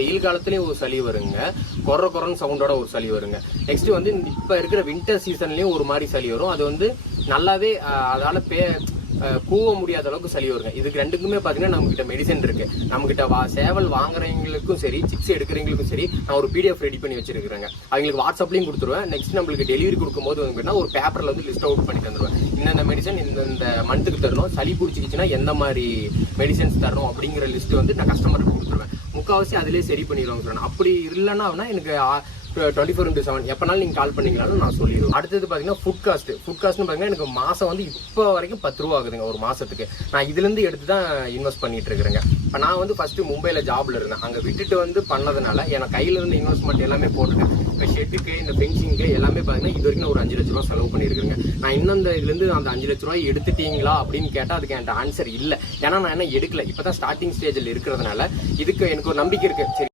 வெயில் காலத்துலயும் ஒரு சளி வருங்க, கொரன்னு சவுண்டோட ஒரு சளி வருங்க. நெக்ஸ்ட் வந்து இப்ப இருக்கிற வின்டர் சீசன்லயும் ஒரு மாதிரி சளி வரும். அது வந்து நல்லாவே அதால கூவ முடியாத அளவுக்கு சளி வருங்க. இதுக்கு ரெண்டுக்குமே பாத்தீங்கன்னா நம்ம கிட்ட மெடிசன் இருக்கு. நம்ம கிட்ட சேவல் வாங்குறவங்களுக்கும் சரி, சிக்ஸ் எடுக்கிறவங்களுக்கும் சரி, நான் ஒரு பிடிஎஃப் ரெடி பண்ணி வச்சிருக்கிறேங்க. அவங்களுக்கு வாட்ஸ்அப்லயும் கொடுத்துருவேன். நெக்ஸ்ட் நம்மளுக்கு டெலிவரி கொடுக்கும்போது வந்து ஒரு பேப்பர்ல வந்து லிஸ்ட் அவுட் பண்ணி தந்துருவேன். இந்த மெடிசன் இந்த மந்த்துக்கு தரணும், சளி பிடிச்சிக்கிச்சுன்னா எந்த மாதிரி மெடிசன்ஸ் தரணும் அப்படிங்கிற லிஸ்ட் வந்து நான் கஸ்டமருக்கு கொடுத்துருவேன். முக்கால்வாசி அதிலே சரி பண்ணிடுவாங்க சொல்றேன். அப்படி இல்லைன்னா எனக்கு 24/7 எப்பனாலும் நீங்க கால் பண்ணீங்கனாலும் நான் சொல்லிடுவேன். அடுத்தது பாத்தீங்கன்னா ஃபுட் காஸ்ட்னு பாத்தீங்கன்னா எனக்கு மாசம் வந்து இப்போ வரைக்கும் 10 ரூபா ஆகுதுங்க ஒரு மாசத்துக்கு. நான் இதுல இருந்து எடுத்து தான் இன்வெஸ்ட் பண்ணிட்டு இருக்கிறேங்க. இப்போ நான் வந்து ஃபர்ஸ்ட் மும்பைல ஜாப்ல இருந்தேன். அங்க விட்டுட்டு வந்து பண்ணதுனால எனக்கு கையில இருந்து இன்வெஸ்ட்மெண்ட் எல்லாமே போட்டுட்டேன். இப்போ ஷெட்டுக்கு இந்த ஃபென்சிங்க்கு எல்லாமே பாத்தீங்கன்னா இது வரைக்கும் ஒரு 5 லட்ச ரூபா செலவு பண்ணிருக்கேங்க. நான் இன்னும் இதுல இருந்து அந்த 5 லட்ச ரூபாய் எடுத்துட்டீங்களா அப்படின்னு கேட்டா அதுக்கு என்கிட்ட ஆன்சர் இல்லை. ஏன்னா நான் என்ன எடுக்கல, இப்பதான் ஸ்டார்டிங் ஸ்டேஜில் இருக்கிறதுனால இதுக்கு எனக்கு ஒரு நம்பிக்கை இருக்கு. சரி